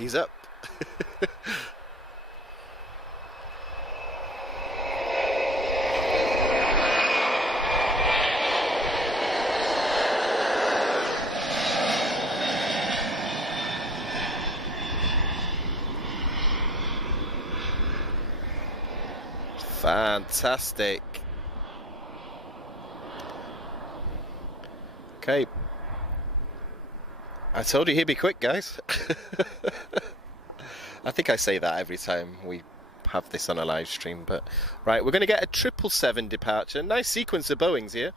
He's up. Fantastic. Okay. I told you he'd be quick, guys. I think I say that every time we have this on a live stream, but right, we're going to get a 777 departure. Nice sequence of Boeings here.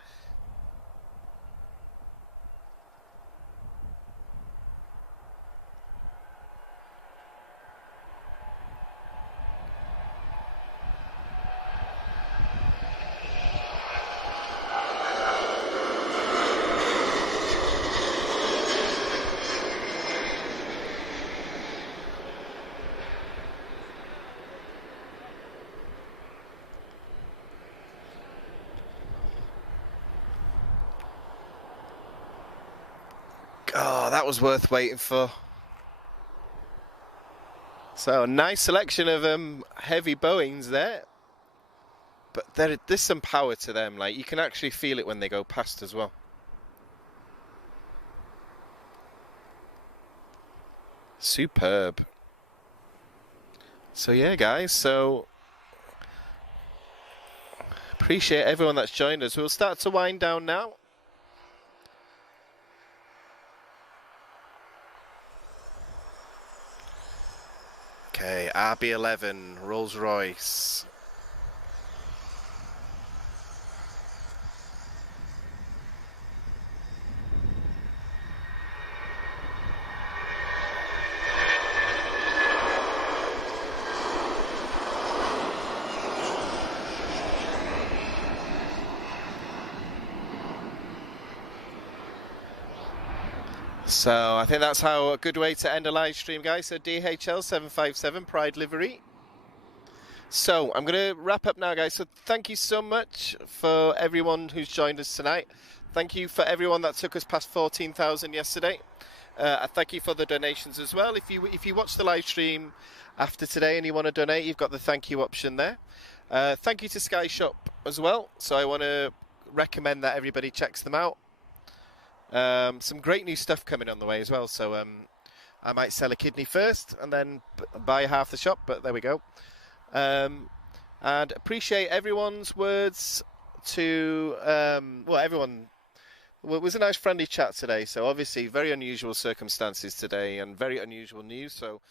Oh, that was worth waiting for. So, nice selection of heavy Boeings there. But there's some power to them. Like, you can actually feel it when they go past as well. Superb. So, yeah, guys. So, appreciate everyone that's joined us. We'll start to wind down now. Okay, RB11, Rolls-Royce. So I think that's how a good way to end a live stream, guys. So DHL 757 Pride livery. So I'm going to wrap up now, guys. So thank you so much for everyone who's joined us tonight. Thank you for everyone that took us past 14,000 yesterday. Thank you for the donations as well. If you watch the live stream after today and you want to donate, you've got the thank you option there. Thank you to Sky Shop as well. So I want to recommend that everybody checks them out. Some great new stuff coming on the way as well, so I might sell a kidney first and then buy half the shop, but there we go. And appreciate everyone's words to, well, everyone. Well, it was a nice friendly chat today, so obviously very unusual circumstances today and very unusual news, so